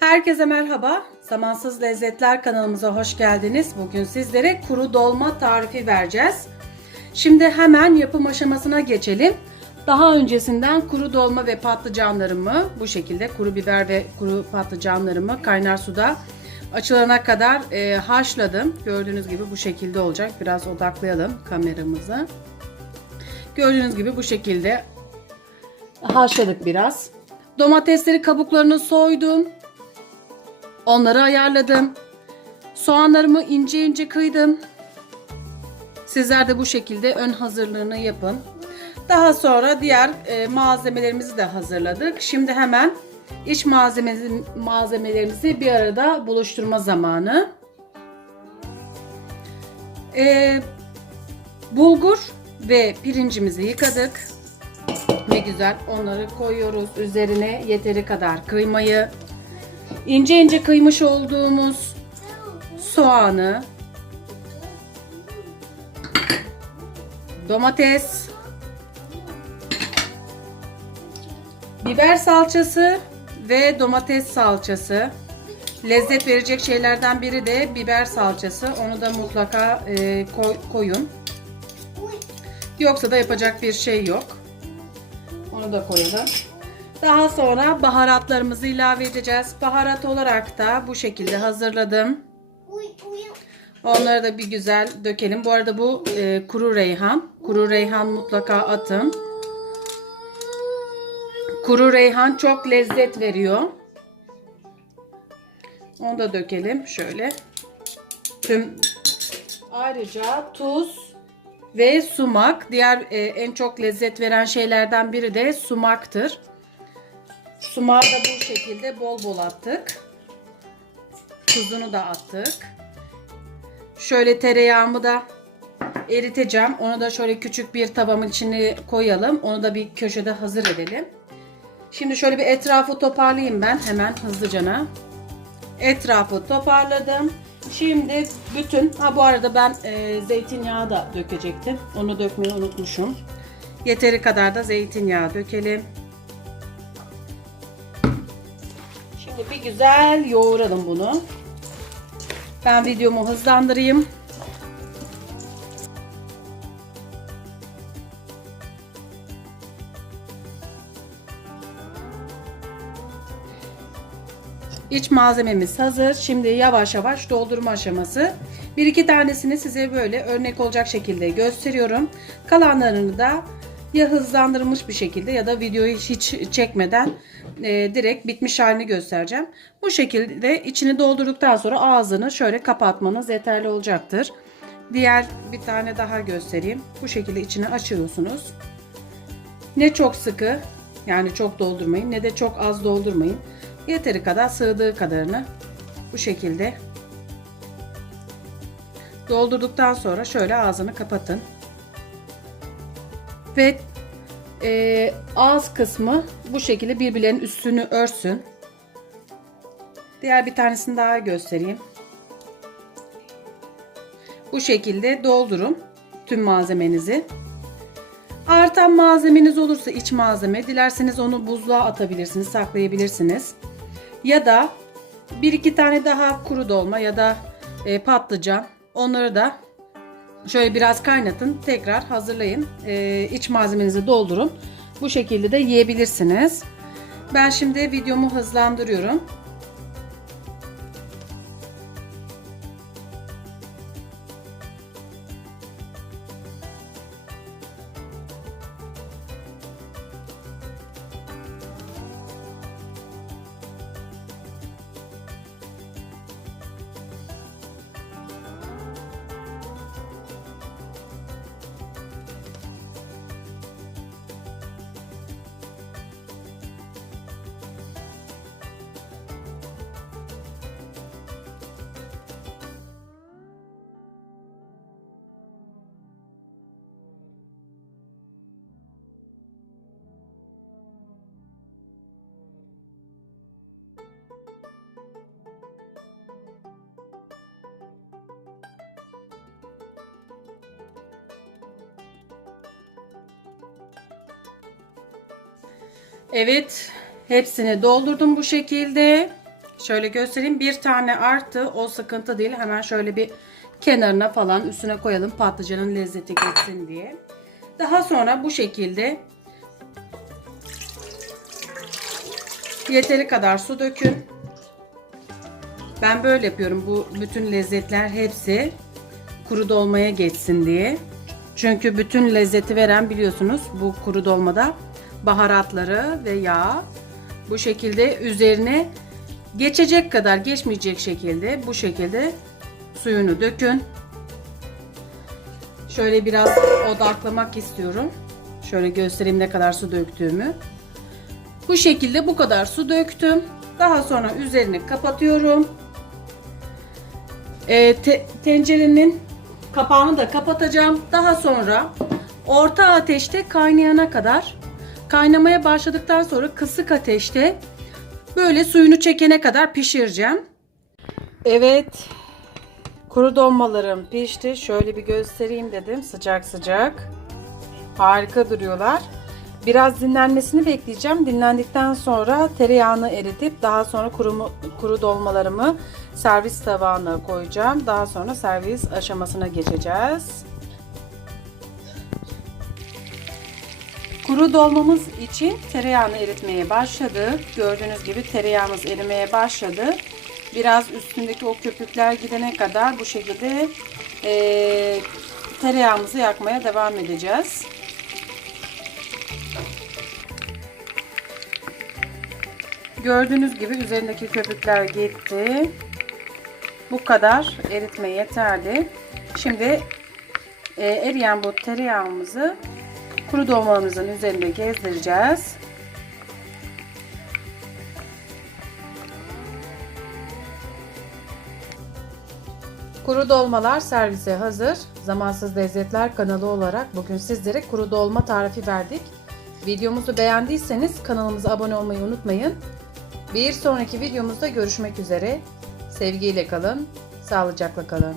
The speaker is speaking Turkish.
Herkese merhaba. Zamansız Lezzetler kanalımıza hoş geldiniz. Bugün sizlere kuru dolma tarifi vereceğiz. Şimdi hemen yapım aşamasına geçelim. Daha öncesinden kuru dolma ve patlıcanlarımı bu şekilde kuru biber ve kuru patlıcanlarımı kaynar suda açılana kadar e, haşladım. Gördüğünüz gibi bu şekilde olacak. Biraz odaklayalım kameramızı. Gördüğünüz gibi bu şekilde haşladık biraz. Domatesleri kabuklarını soydum. Onları ayarladım. Soğanlarımı ince ince kıydım. Sizler de bu şekilde ön hazırlığını yapın. Daha sonra diğer e, malzemelerimizi de hazırladık. Şimdi hemen iç malzememizi, malzemelerimizi bir arada buluşturma zamanı. E, bulgur ve pirincimizi yıkadık. Ne güzel onları koyuyoruz üzerine yeteri kadar kıymayı. İnce ince kıymış olduğumuz soğanı, domates, biber salçası ve domates salçası. Lezzet verecek şeylerden biri de biber salçası. Onu da mutlaka e, koy, koyun. Yoksa da yapacak bir şey yok. Onu da koyalım. Daha sonra baharatlarımızı ilave edeceğiz. Baharat olarak da bu şekilde hazırladım. Onları da bir güzel dökelim. Bu arada bu e, kuru reyhan. Kuru reyhan mutlaka atın. Kuru reyhan çok lezzet veriyor. Onu da dökelim şöyle. Tüm ayrıca tuz ve sumak. Diğer e, en çok lezzet veren şeylerden biri de sumaktır. Sumağı da bu şekilde bol bol attık. Tuzunu da attık. Şöyle tereyağımı da eriteceğim. Onu da şöyle küçük bir tavamın içine koyalım. Onu da bir köşede hazır edelim. Şimdi şöyle bir etrafı toparlayayım ben hemen hızlıcana. Etrafı toparladım. Şimdi bütün, ha bu arada ben e, zeytinyağı da dökecektim. Onu dökmeyi unutmuşum. Yeteri kadar da zeytinyağı dökelim. Şimdi bir güzel yoğuralım bunu. Ben videomu hızlandırayım. İç malzememiz hazır. Şimdi yavaş yavaş doldurma aşaması. Bir iki tanesini size böyle örnek olacak şekilde gösteriyorum. Kalanlarını da ya hızlandırılmış bir şekilde ya da videoyu hiç çekmeden e, direkt bitmiş halini göstereceğim. Bu şekilde içini doldurduktan sonra ağzını şöyle kapatmanız yeterli olacaktır. Diğer bir tane daha göstereyim. Bu şekilde içini açıyorsunuz. Ne çok sıkı yani çok doldurmayın ne de çok az doldurmayın. Yeteri kadar sığdığı kadarını bu şekilde doldurduktan sonra şöyle ağzını kapatın. Ve e, ağız kısmı bu şekilde birbirlerinin üstünü örsün. Diğer bir tanesini daha göstereyim. Bu şekilde doldurun tüm malzemenizi. Artan malzemeniz olursa iç malzeme dilerseniz onu buzluğa atabilirsiniz, saklayabilirsiniz. Ya da bir iki tane daha kuru dolma ya da e, patlıcan onları da şöyle biraz kaynatın tekrar hazırlayın. E, iç malzemenizi doldurun. Bu şekilde de yiyebilirsiniz. Ben şimdi videomu hızlandırıyorum Evet. Hepsini doldurdum bu şekilde. Şöyle göstereyim. Bir tane arttı. O sıkıntı değil. Hemen şöyle bir kenarına falan üstüne koyalım. Patlıcanın lezzeti geçsin diye. Daha sonra bu şekilde yeteri kadar su dökün. Ben böyle yapıyorum. Bu bütün lezzetler hepsi kuru dolmaya geçsin diye. Çünkü bütün lezzeti veren biliyorsunuz bu kuru dolmada baharatları ve yağ. Bu şekilde üzerine geçecek kadar geçmeyecek şekilde bu şekilde suyunu dökün. Şöyle biraz odaklamak istiyorum. Şöyle göstereyim ne kadar su döktüğümü. Bu şekilde bu kadar su döktüm. Daha sonra üzerini kapatıyorum. E, te- tencerenin kapağını da kapatacağım. Daha sonra orta ateşte kaynayana kadar kaynamaya başladıktan sonra kısık ateşte böyle suyunu çekene kadar pişireceğim. Evet. Kuru dolmalarım pişti. Şöyle bir göstereyim dedim. Sıcak sıcak. Harika duruyorlar. Biraz dinlenmesini bekleyeceğim. Dinlendikten sonra tereyağını eritip daha sonra kuru, kuru dolmalarımı servis tabağına koyacağım. Daha sonra servis aşamasına geçeceğiz. Kuru dolmamız için tereyağını eritmeye başladık. Gördüğünüz gibi tereyağımız erimeye başladı. Biraz üstündeki o köpükler gidene kadar bu şekilde e, tereyağımızı yakmaya devam edeceğiz. Gördüğünüz gibi üzerindeki köpükler gitti. Bu kadar eritme yeterli. Şimdi e, eriyen bu tereyağımızı kuru dolmalarımızın üzerinde gezdireceğiz. Kuru dolmalar servise hazır. Zamansız Lezzetler kanalı olarak bugün sizlere kuru dolma tarifi verdik. Videomuzu beğendiyseniz kanalımıza abone olmayı unutmayın. Bir sonraki videomuzda görüşmek üzere. Sevgiyle kalın, sağlıcakla kalın.